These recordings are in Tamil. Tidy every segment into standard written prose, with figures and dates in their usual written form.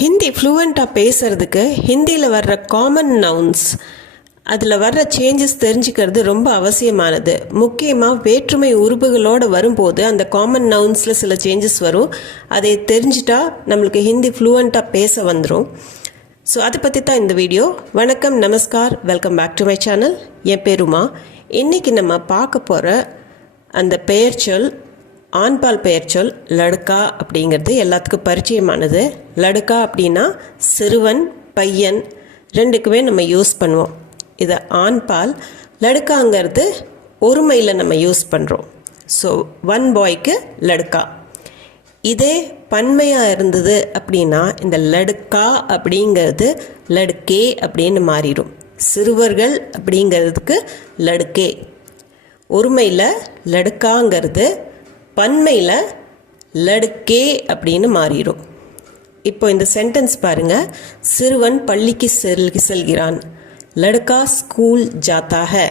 ஹிந்தி ஃப்ளூவெண்ட்டாக பேசுகிறதுக்கு ஹிந்தியில் வர்ற காமன் நவுன்ஸ் அதில் வர்ற சேஞ்சஸ் தெரிஞ்சுக்கிறது ரொம்ப அவசியமானது. முக்கியமாக வேற்றுமை உறுப்புகளோடு வரும்போது அந்த காமன் நவுன்ஸில் சில சேஞ்சஸ் வரும். அதை தெரிஞ்சிட்டா நம்மளுக்கு ஹிந்தி ஃப்ளூவெண்ட்டாக பேச வந்துடும். ஸோ அதை பற்றி தான் இந்த வீடியோ. வணக்கம், நமஸ்கார், welcome back to my channel. என் பேருமா. இன்றைக்கி நம்ம பார்க்க போகிற அந்த பெயர்ச்சொல் ஆண்பால் பெயர்ச்சொல் லடுக்கா அப்படிங்கிறது எல்லாத்துக்கும் பரிச்சயமானது. லடுக்கா அப்படின்னா சிறுவன், பையன் ரெண்டுக்குமே நம்ம யூஸ் பண்ணுவோம். இதை ஆண்பால். லடுக்காங்கிறது ஒருமையில் நம்ம யூஸ் பண்ணுறோம். ஸோ ஒன் பாய்க்கு லடுக்கா. இதே பன்மையாக இருந்தது அப்படின்னா இந்த லடுக்கா அப்படிங்கிறது லடுக்கே அப்படின்னு மாறிடும். சிறுவர்கள் அப்படிங்கிறதுக்கு லடுக்கே. ஒருமையில் லடுக்காங்கிறது பன்மையில் லடுக்கே அப்படின்னு மாறிடும். இப்போ இந்த சென்டென்ஸ் பாருங்கள். சிறுவன் பள்ளிக்கு செல்கிறான். லடுக்கா ஸ்கூல் ஜாத்தா ஹை.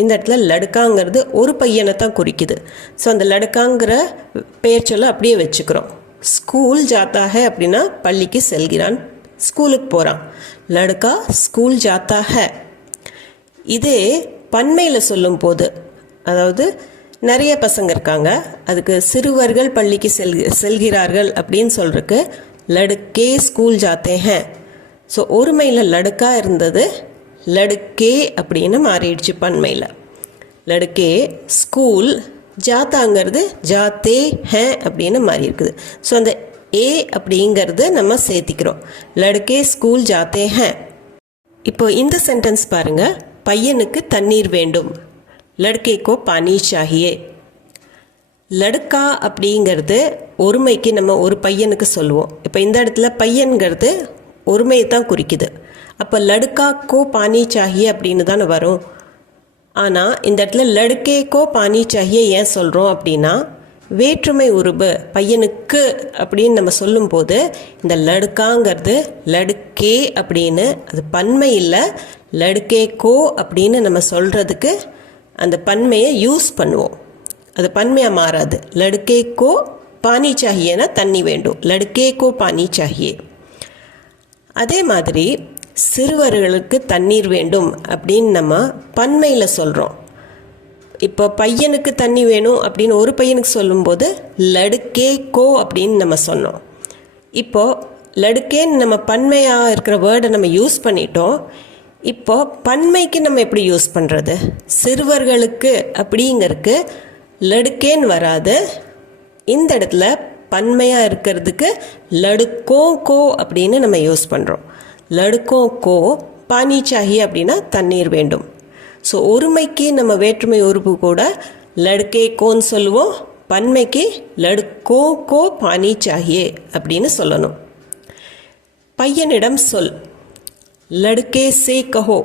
இந்த இடத்துல லடுக்காங்கிறது ஒரு பையனை தான் குறிக்குது. ஸோ அந்த லடுக்காங்கிற பெயர் சொல்ல அப்படியே வச்சுக்கிறோம். ஸ்கூல் ஜாத்தா ஹை அப்படின்னா பள்ளிக்கு செல்கிறான், ஸ்கூலுக்கு போகிறான். லடுக்கா ஸ்கூல் ஜாத்தா ஹை. இதே பன்மையில் சொல்லும் போது, அதாவது நிறைய பசங்க இருக்காங்க, அதுக்கு சிறுவர்கள் பள்ளிக்கு செல்கிறார்கள் அப்படின்னு சொல்கிறதுக்கு லடுக்கே ஸ்கூல் ஜாத்தே ஹே. ஸோ ஒருமையில் லடுக்கா இருந்தது லடுக்கே அப்படின்னு மாறிடுச்சு பன்மையில். லடுக்கே ஸ்கூல், ஜாத்தாங்கிறது ஜாத்தே ஹே அப்படின்னு மாறி இருக்குது. ஸோ அந்த ஏ அப்படிங்கிறது நம்ம சேர்த்திக்கிறோம். லடுக்கே ஸ்கூல் ஜாத்தே ஹே. இப்போ இந்த சென்டென்ஸ் பாருங்கள். பையனுக்கு தண்ணீர் வேண்டும். லடுக்கே கோ பானி சாஹியே. லடுக்கா அப்படிங்கிறது ஒருமைக்கு நம்ம ஒரு பையனுக்கு சொல்லுவோம். இப்போ இந்த இடத்துல பையன்கிறது ஒருமையை தான் குறிக்குது. அப்போ லடுக்கா கோ பானி சாஹியே அப்படின்னு தானே வரும். ஆனால் இந்த இடத்துல லடுக்கே கோ பானி சாஹியே ஏன் சொல்கிறோம் அப்படின்னா, வேற்றுமை உருபு பையனுக்கு அப்படின்னு நம்ம சொல்லும்போது இந்த லடுக்காங்கிறது லடுக்கே அப்படின்னு, அது பன்மை இல்லை, லடுக்கே கோ அப்படின்னு நம்ம சொல்கிறதுக்கு அந்த பன்மையை யூஸ் பண்ணுவோம். அது பன்மையாக மாறாது. லடுக்கே கோ பானி சாஹியேனா தண்ணி வேண்டும். லடுக்கே கோ பானி சாஹியே. அதே மாதிரி சிறுவர்களுக்கு தண்ணீர் வேண்டும் அப்படின்னு நம்ம பன்மையில் சொல்கிறோம். இப்போ பையனுக்கு தண்ணி வேணும் அப்படின்னு ஒரு பையனுக்கு சொல்லும்போது லடுக்கே கோ அப்படின்னு நம்ம சொன்னோம். இப்போது லடுக்கேன்னு நம்ம பன்மையாக இருக்கிற வேர்டை நம்ம யூஸ் பண்ணிட்டோம். இப்போ பன்மைக்கு நம்ம எப்படி யூஸ் பண்ணுறது? சிறுவர்களுக்கு அப்படிங்கிறதுக்கு லடுக்கேன்னு வராது. இந்த இடத்துல பன்மையாக இருக்கிறதுக்கு லடுக்கோ கோ அப்படின்னு நம்ம யூஸ் பண்ணுறோம். லடுக்கோ கோ பானி சாஹியே அப்படின்னா தண்ணீர் வேண்டும். ஸோ ஒருமைக்கு நம்ம வேற்றுமை உறுப்பு கூட லடுக்கே கோன்னு சொல்லுவோம். பன்மைக்கு லடுக்கோ கோ பானி சாஹியே அப்படின்னு சொல்லணும். பையனிடம் சொல். லடுக்கே சே கஹோ.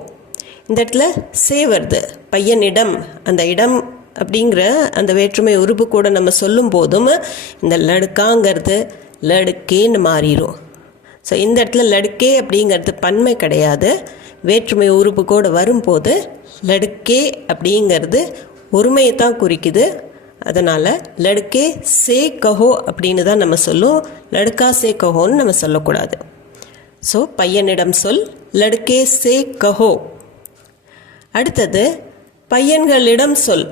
இந்த இடத்துல சே வருது. பையனிடம், அந்த இடம் அப்படிங்கிற அந்த வேற்றுமை உறுப்பு கூட நம்ம சொல்லும் போதும் இந்த லடுக்காங்கிறது லடுக்கேன்னு மாறிடும். ஸோ இந்த இடத்துல லடுக்கே அப்படிங்கிறது பன்மை கிடையாது. வேற்றுமை உறுப்பு கூட வரும்போது லடுக்கே அப்படிங்கிறது ஒருமையை தான் குறிக்குது. அதனால் லடுக்கே சே கஹோ அப்படின்னு தான் நம்ம சொல்லுவோம். லடுக்கா சே கஹோன்னு நம்ம சொல்லக்கூடாது. ஸோ பையனிடம் சொல். லடுக்கே சே கஹோ. அடுத்தது பையன்களிடம் சொல்.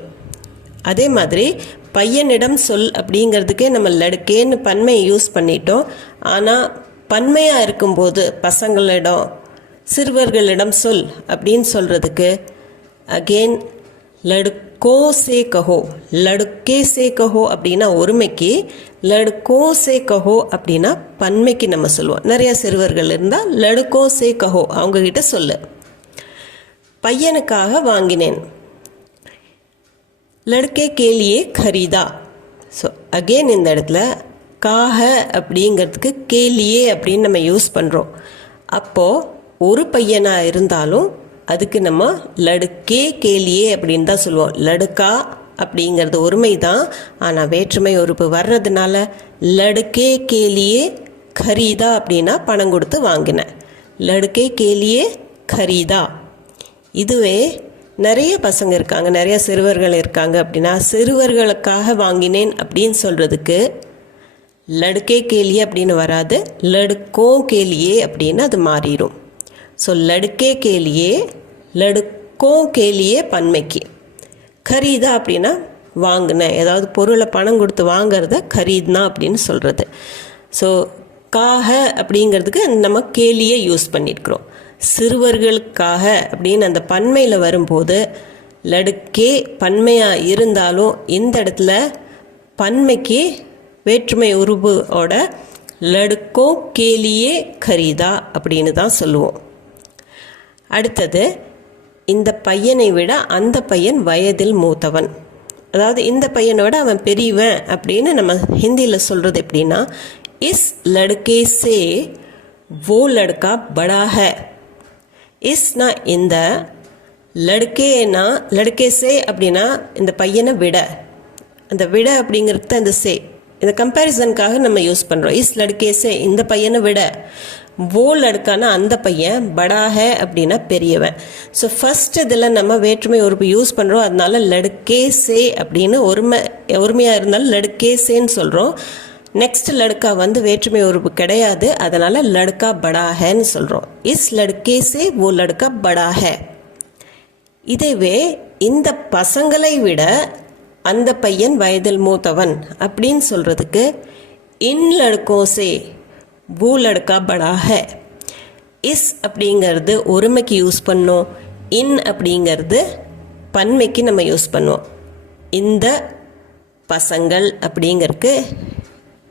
அதே மாதிரி பையனிடம் சொல் அப்படிங்கிறதுக்கே நம்ம லடுக்கேன்னு பன்மையை யூஸ் பண்ணிட்டோம். ஆனால் பன்மையாக இருக்கும்போது பசங்களிடம், சிறுவர்களிடம் சொல் அப்படின்னு சொல்கிறதுக்கு அகெயின் லடுக்கோ சே கஹோ. லடுக்கே சே கஹோ அப்படின்னா ஒருமைக்கு, லடுக்கோ சே கஹோ அப்படின்னா பன்மைக்கு நம்ம சொல்லுவோம். நிறையா சிறுவர்கள் இருந்தால் லடுக்கோ சே கஹோ அவங்கக்கிட்ட சொல்லு. பையனுக்காக வாங்கினேன். லடுக்கே கேலியே கரீதா. ஸோ அகெயின் இந்த இடத்துல காக அப்படிங்கிறதுக்கு கேலியே அப்படின்னு நம்ம யூஸ் பண்ணுறோம். அப்போது ஒரு பையனாக இருந்தாலும் அதுக்கு நம்ம லடுக்கே கேலியே அப்படின்னு தான் சொல்லுவோம். லடுக்கா அப்படிங்கிறது ஒருமை தான், ஆனால் வேற்றுமை உறுப்பு வர்றதுனால லடுக்கே கேலியே கரீதா அப்படின்னா பணம் கொடுத்து வாங்கினேன். லடுக்கே கேலியே கரீதா. இதுவே நிறைய பசங்க இருக்காங்க, நிறைய சிறுவர்கள் இருக்காங்க அப்படின்னா சிறுவர்களுக்காக வாங்கினேன் அப்படின்னு சொல்கிறதுக்கு லடுக்கே கேலியே அப்படின்னு வராது, லடுக்கோ கேலியே அப்படின்னு அது மாறிடும். ஸோ லடுக்கே கேலியே, லடுக்கோ கேலியே பன்மைக்கு. கரீதா அப்படின்னா வாங்கினேன், ஏதாவது பொருளை பணம் கொடுத்து வாங்கிறத கரீத்னா அப்படின்னு சொல்கிறது. ஸோ காக அப்படிங்கிறதுக்கு நம்ம கேலியே யூஸ் பண்ணியிருக்கிறோம். சிறுவர்களுக்காக அப்படின்னு அந்த பன்மையில் வரும்போது லடுக்கே பன்மையாக இருந்தாலும் இந்த இடத்துல பன்மைக்கு வேற்றுமை உருபோட லடுக்கோ கேலியே கரீதா அப்படின்னு தான் சொல்லுவோம். அடுத்தது, இந்த பையனை விட அந்த பையன் வயதில் மூத்தவன். அதாவது இந்த பையனோட அவன் பெரியவன் அப்படின்னு நம்ம ஹிந்தியில் சொல்கிறது எப்படின்னா, இஸ் லடுக்கே சே वो लड़का बड़ा है. இஸ்னா இந்த, லடுக்கேனா லடுக்கே சே அப்படின்னா இந்த பையனை விட, அந்த விட அப்படிங்கிறது அந்த சே, இந்த கம்பேரிசனுக்காக நம்ம யூஸ் பண்ணுறோம். இஸ் லடுக்கே சே இந்த பையனை விட, वो லடுக்கானா அந்த பையன், படா ஹே அப்படின்னா பெரியவன். ஸோ ஃபஸ்ட் இதில் நம்ம வேற்றுமை உறுப்பு யூஸ் பண்ணுறோம், அதனால லடுக்கே சே அப்படின்னு ஒருமையாக இருந்தாலும் லடுக்கே சேன்னு சொல்கிறோம். நெக்ஸ்ட் லடுக்கா வந்து வேற்றுமை உறுப்பு கிடையாது, அதனால் லடுக்கா படா ஹேன்னு சொல்கிறோம். இஸ் லடுக்கே சே वो லடுக்கா படா ஹே. இதுவே இந்த பசங்களை விட அந்த பையன் வயதில் மூத்தவன் அப்படின்னு சொல்கிறதுக்கு இன் லடுக்கோ சே वो லடுக்கா படா ஹே. இஸ் அப்படிங்கிறது ஒருமைக்கு யூஸ் பண்ணோம், இன் அப்படிங்கிறது பன்மைக்கு நம்ம யூஸ் பண்ணுவோம். இந்த பசங்கள் அப்படிங்கிறதுக்கு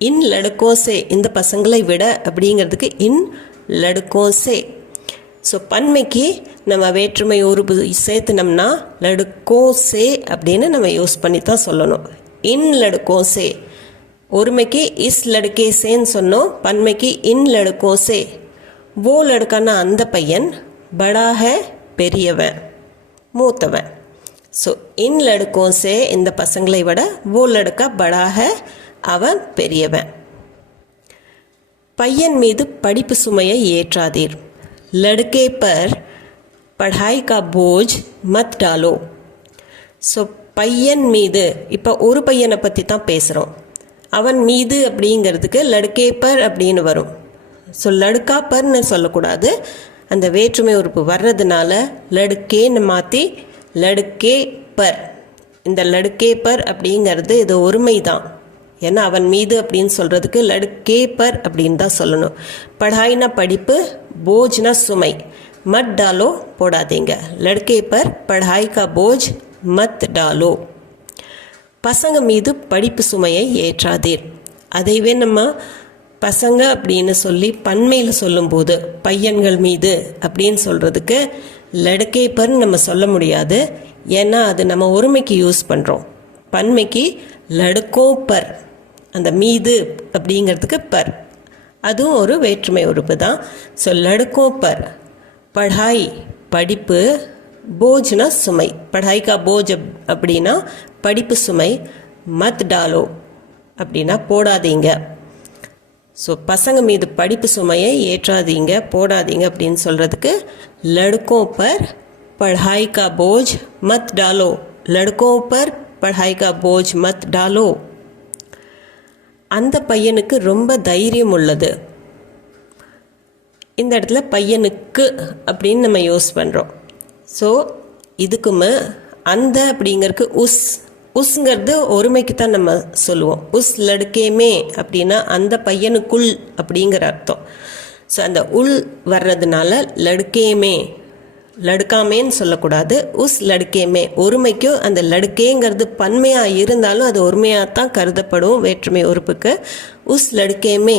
இன் லடுக்கோ சே, இந்த பசங்களை விட அப்படிங்கிறதுக்கு இன் லடுக்கோ சே. ஸோ பன்மைக்கு நம்ம வேற்றுமை உறுப்பு சேர்த்துனோம்னா லடுக்கோ சே அப்படின்னு நம்ம யூஸ் பண்ணி தான் சொல்லணும். இன் லடுக்கோ சே. ஒருமைக்கு இஸ் லடுக்கே சேன்னு சொன்னோம், பன்மைக்கு இன் லடுக்கோ சே. वो லடுக்கான அந்த பையன், படா ஹே பெரியவன், மூத்தவன். ஸோ இன் லடுக்கோ சே இந்த பசங்களை விட, वो லடுக்கா படா ஹே அவன் பெரியவன். பையன் மீது படிப்பு சுமையை ஏற்றாதீர். लड़के पर पढ़ाई का बोझ मत डालो. ஸோ பையன் மீது, இப்போ ஒரு பையனை பற்றி தான் பேசுகிறோம், அவன் மீது அப்படிங்கிறதுக்கு லடுக்கே பர் அப்படின்னு வரும். ஸோ லடுக்கா பர்னு சொல்லக்கூடாது, அந்த வேற்றுமை உறுப்பு வர்றதுனால லடுக்கேன்னு மாற்றி லடுக்கே பர். இந்த லடுக்கே பர் அப்படிங்கிறது இது ஒருமை தான், ஏன்னா அவன் மீது அப்படின்னு சொல்கிறதுக்கு லடுக்கே பர் அப்படின்னு தான் சொல்லணும். பढ़ाईனா படிப்பு, போஜ்னா சுமை, மத் டாலோ போடாதீங்க. லடுக்கே பர் पढ़ाई का बोझ मत डालो. பசங்க மீது படிப்பு சுமையை ஏற்றாதீர். அதைவே நம்ம பசங்க அப்படின்னு சொல்லி பன்மையில் சொல்லும்போது பையன்கள் மீது அப்படின்னு சொல்கிறதுக்கு லடுக்கே பர்னு நம்ம சொல்ல முடியாது, ஏன்னா அது நம்ம ஒருமைக்கு யூஸ் பண்ணுறோம். பன்மைக்கு லடுக்கோ பர், அந்த மீது அப்படிங்கிறதுக்கு பர், அதுவும் ஒரு வேற்றுமை உறுப்பு தான். ஸோ லடுக்கோ பர், பढ़ाई படிப்பு, போஜ்னா சுமை, பढ़ाई का बोझ அப்படின்னா படிப்பு சுமை, மத் டாலோ அப்படின்னா போடாதீங்க. ஸோ பசங்க மீது படிப்பு சுமையை ஏற்றாதீங்க, போடாதீங்க அப்படின்னு சொல்கிறதுக்கு லடுக்கோ பர் पढ़ाई का बोझ मत डालो. लड़कों पर पढ़ाई का बोझ मत डालो. அந்த பையனுக்கு ரொம்ப தைரியம் உள்ளது. இந்த இடத்துல பையனுக்கு அப்படின்னு நம்ம யூஸ் பண்ணுறோம். ஸோ இதுக்குமே அந்த அப்படிங்கிறதுக்கு உஸ்ங்கிறது ஒருமைக்கு தான் நம்ம சொல்லுவோம். உஸ் லடுக்கேமே அப்படின்னா அந்த பையனுக்குள் அப்படிங்கிற அர்த்தம். ஸோ அந்த உள் வர்றதுனால லடுக்கேமே, லடுக்காமேன்னு சொல்லக்கூடாது, உஸ் லடுக்கேமே. ஒருமைக்கும் அந்த லடுக்கேங்கிறது பன்மையாக இருந்தாலும் அது ஒருமையாக தான் கருதப்படும் வேற்றுமை உறுப்புக்கு. உஸ் லடுக்கேமே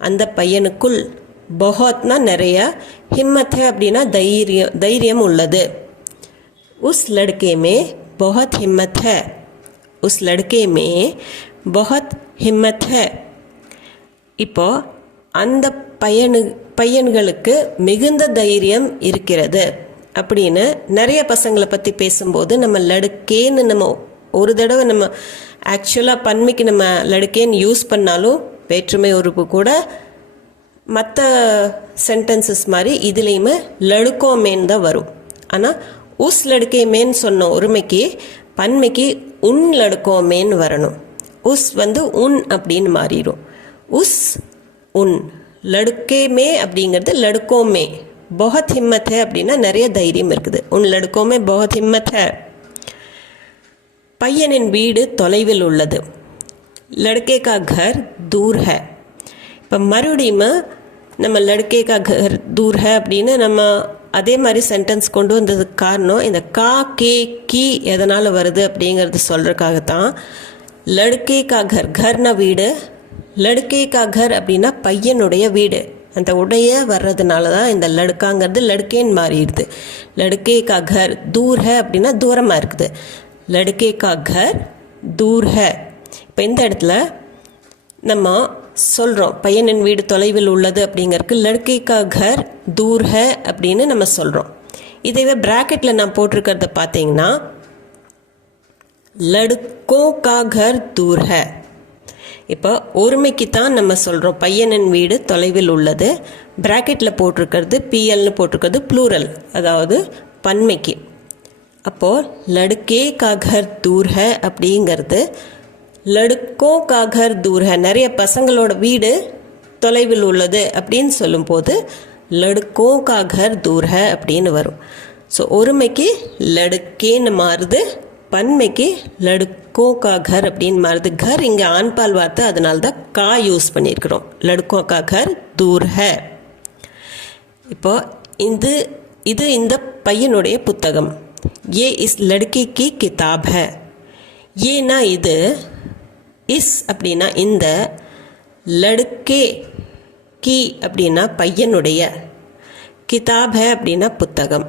அந்த பையனுக்குள், பஹோத்னா நிறையா, ஹிம்மத் ஹே அப்படின்னா தைரியம் உள்ளது. உஸ் லடுக்கே மே बहुत हिम्मत है. उस लड़के में बहुत हिम्मत है. இப்போ அந்த பையன்களுக்கு மிகுந்த தைரியம் இருக்கிறது அப்படின்னு நிறைய பசங்களை பற்றி பேசும்போது நம்ம லடுக்கேன்னு நம்ம ஒரு தடவை நம்ம ஆக்சுவலாக பன்மைக்கு நம்ம லடுக்கேன்னு யூஸ் பண்ணாலும் வேற்றுமை உறுப்பு கூட மற்ற சென்டென்சஸ் மாதிரி இதுலேயுமே லடுக்கோமேன்னு தான் வரும். ஆனால் உஸ் லடுக்கே மேன்னு சொன்ன ஒருமைக்கு பன்மைக்கு உன் லடுக்கோமேன்னு வரணும். உஸ் வந்து உன் அப்படின்னு மாறிடும். உஸ் உன். லடுக்கே மே அப்படிங்கிறது லடுக்கோ மே. பஹத் ஹிம்மத் ஹை அப்படின்னா நிறைய தைரியம் இருக்குது. உன் லடுக்கோ மே பஹத் ஹிம்மத் ஹை. பையனின் வீடு தொலைவில் உள்ளது. லடுக்கே கா கர் தூர் ஹை. இப்போ மறுபடியும் நம்ம லடுக்கே கா கர் தூர் ஹை அப்படின்னு நம்ம அதே மாதிரி சென்டென்ஸ் கொண்டு வந்ததுக்கு காரணம் இந்த கா கே கி எதனால் வருது அப்படிங்கிறது சொல்கிறதுக்காகத்தான். லடுக்கே கா கர், கர்னா வீடு, லடுக்கே கா கர் அப்படின்னா பையனுடைய வீடு. அந்த உடைய வர்றதுனால தான் இந்த லடுக்காங்கிறது லடுக்கேன்னு மாறிடுது. லடுக்கே கா கர் தூர் ஹை அப்படின்னா தூரமாக இருக்குது. லடுக்கே கா கர் தூர் ஹை. இப்போ இந்த இடத்துல நம்ம சொல்கிறோம் பையனின் வீடு தொலைவில் உள்ளது அப்படிங்கிறதுக்கு லடுக்கே கா கர் தூர் ஹை அப்படின்னு நம்ம சொல்கிறோம். இதேவே ப்ராக்கெட்டில் நான் போட்டிருக்கிறத பார்த்தீங்கன்னா லடுக்கோ கா கர் தூர் ஹை. இப்போ ஒருமைக்கு தான் நம்ம சொல்கிறோம் பையனின் வீடு தொலைவில் உள்ளது. ப்ராக்கெட்டில் போட்டிருக்கிறது பிஎல்னு போட்டிருக்கிறது ப்ளூரல், அதாவது பன்மைக்கு. அப்போது லடுக்கே கா கர் தூர் ஹை அப்படிங்கிறது லடுக்கோ கா கர் தூர் ஹை, நிறைய பசங்களோட வீடு தொலைவில் உள்ளது அப்படின்னு சொல்லும்போது லடுக்கோ கா கர் தூர் ஹை அப்படின்னு வரும். ஸோ ஒருமைக்கு லடுக்கேன்னு மாறுது, பன்மைக்கு லடுக்கோ கா கர் அப்படின்னு மாறுது. கர் இங்கே ஆண்பால் வார்த்தை, அதனால தான் கா யூஸ் பண்ணியிருக்கிறோம். லடுக்கோ கா கர் தூர் ஹை. இப்போ இது இந்த பையனுடைய புத்தகம். ये इस लड़के की किताब है. ஏன்னா இது, இஸ் அப்படின்னா இந்த, லடுக்கே கி அப்படின்னா பையனுடைய, கிதாப் ஹை அப்படின்னா புத்தகம்.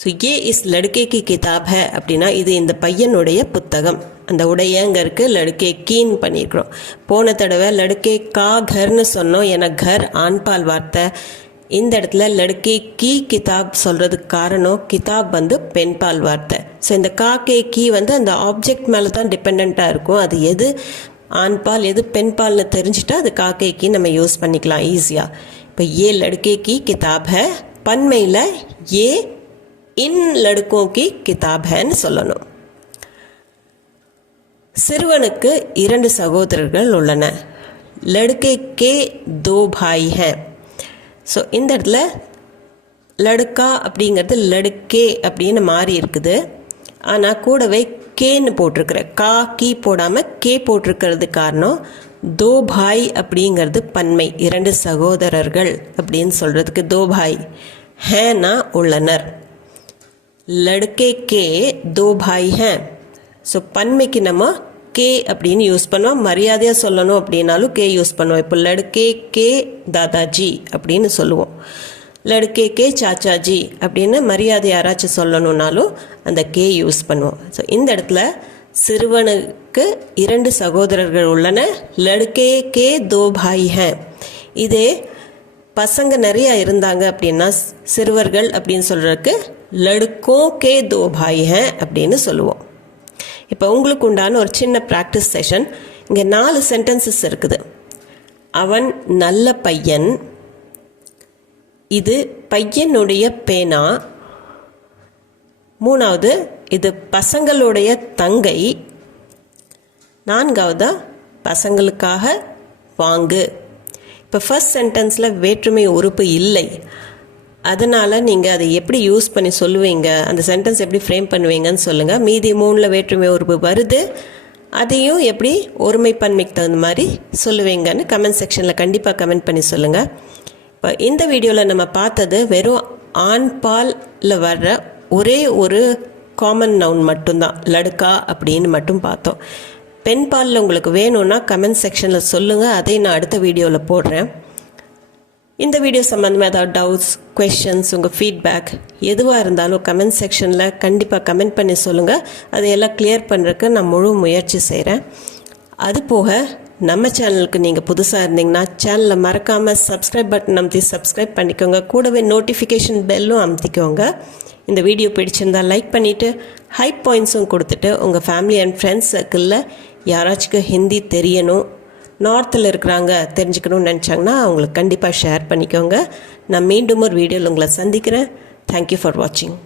ஸோ ஏ இஸ் லடுக்கே கி கிதாப் ஹை அப்படின்னா இது இந்த பையனுடைய புத்தகம். அந்த உடையங்கிறதுக்கு லடுக்கே கீன்னு பண்ணியிருக்கிறோம். போன தடவை லடுக்கே கா கர்னு சொன்னோம், ஏன்னா கர் ஆண்பால் வார்த்தை. இந்த இடத்துல லடுக்கே கி கிதாப் சொல்கிறதுக்கு காரணம் கிதாப் வந்து பெண்பால் வார்த்தை. ஸோ இந்த கா கே கி வந்து அந்த ஆப்ஜெக்ட் மேலே தான் டிபெண்ட்டாக இருக்கும். அது எது ஆண்பால் எது பெண்பால்னு தெரிஞ்சுட்டா அது கா கே கி நம்ம யூஸ் பண்ணிக்கலாம் ஈஸியாக. இப்போ ஏ லடுக்கே கி கிதாப் ஹை, பன்மையில் ஏ இன் லடுக்கோ கி கிதாப் ஹைன்னு சொல்லணும். சிறுவனுக்கு 2 சகோதரர்கள் உள்ளன. லடுக்கே கே தோ பாய் ஹை. ஸோ இந்த இடத்துல லடுக்கா அப்படிங்கிறது லடுக்கே அப்படின்னு மாறி இருக்குது. ஆனால் கூடவே கேன்னு போட்டிருக்கிற, கா கீ போடாமல் கே போட்டிருக்கிறது காரணம் தோ பாய் அப்படிங்கிறது பன்மை, 2 சகோதரர்கள் அப்படின்னு சொல்கிறதுக்கு தோ பாய். ஹேனா உள்ளனர். லடுக்கே கே தோ பாய் ஹே. ஸோ பன்மைக்கு நம்ம கே அப்படின்னு யூஸ் பண்ணுவோம். மரியாதையாக சொல்லணும் அப்படின்னாலும் கே யூஸ் பண்ணுவோம். இப்போ லடுக்கே கே தாதாஜி அப்படின்னு சொல்லுவோம். லடுக்கே கே சாச்சாஜி அப்படின்னு மரியாதை யாராச்சும் சொல்லணுன்னாலும் அந்த கே யூஸ் பண்ணுவோம். ஸோ இந்த இடத்துல சிறுவனுக்கு 2 சகோதரர்கள் உள்ளன. லடுக்கே கே தோ பாய் ஹே. இதே பசங்க நிறையா இருந்தாங்க அப்படின்னா சிறுவர்கள் அப்படின்னு சொல்கிறதுக்கு லடுக்கோ கே தோ பாய் ஹே அப்படின்னு சொல்லுவோம். இப்போ உங்களுக்கு உண்டான ஒரு சின்ன ப்ராக்டிஸ் செஷன். இங்கே 4 சென்டென்சஸ் இருக்குது. அவன் நல்ல பையன், இது பையனுடைய பேனா, 3வது இது பசங்களுடைய தங்கை, 4வது பசங்களுக்காக வாங்கு. இப்போ ஃபர்ஸ்ட் சென்டென்ஸில் வேற்றுமை உறுப்பு இல்லை. அதனால் நீங்கள் அதை எப்படி யூஸ் பண்ணி சொல்லுவீங்க, அந்த சென்டென்ஸ் எப்படி ஃப்ரேம் பண்ணுவீங்கன்னு சொல்லுங்கள். மீதி 3ல் வேற்றுமை உறுப்பு வருது, அதையும் எப்படி ஒருமைப்பன்மைக்கு தகுந்த மாதிரி சொல்லுவீங்கன்னு கமெண்ட் செக்ஷனில் கண்டிப்பாக கமெண்ட் பண்ணி சொல்லுங்கள். இப்போ இந்த வீடியோவில் நம்ம பார்த்தது வெறும் ஆண்பாலில் வர்ற ஒரே ஒரு காமன் நவுன் மட்டும்தான், லடுக்கா அப்படின்னு மட்டும் பார்த்தோம். பெண்பாலில் உங்களுக்கு வேணும்னா கமெண்ட் செக்ஷனில் சொல்லுங்கள், அதை நான் அடுத்த வீடியோவில் போடுறேன். இந்த வீடியோ சம்மந்தமாக ஏதாவது டவுட்ஸ், கொஷின்ஸ், உங்கள் ஃபீட்பேக் எதுவாக இருந்தாலும் கமெண்ட் செக்ஷனில் கண்டிப்பாக கமெண்ட் பண்ணி சொல்லுங்கள். அதையெல்லாம் கிளியர் பண்ணுறதுக்கு நான் முழு முயற்சி செய்கிறேன். அதுபோக நம்ம சேனலுக்கு நீங்கள் புதுசாக இருந்தீங்கன்னா சேனலில் மறக்காமல் சப்ஸ்கிரைப் பட்டன் அமுத்தி சப்ஸ்கிரைப் பண்ணிக்கோங்க. கூடவே நோட்டிஃபிகேஷன் பெல்லும் அமுத்திக்கோங்க. இந்த வீடியோ பிடிச்சிருந்தால் லைக் பண்ணிவிட்டு ஹை பாயிண்ட்ஸும் கொடுத்துட்டு உங்கள் ஃபேமிலி அண்ட் ஃப்ரெண்ட்ஸ் சர்க்கிளில் யாராச்சும் ஹிந்தி தெரியணும், நார்த்தில் இருக்கிறாங்க, தெரிஞ்சுக்கணும்னு நினச்சாங்கன்னா அவங்களுக்கு கண்டிப்பாக ஷேர் பண்ணிக்கோங்க. நான் மீண்டும் ஒரு வீடியோவில் உங்களை சந்திக்கிறேன். தேங்க்யூ ஃபார் வாட்சிங்.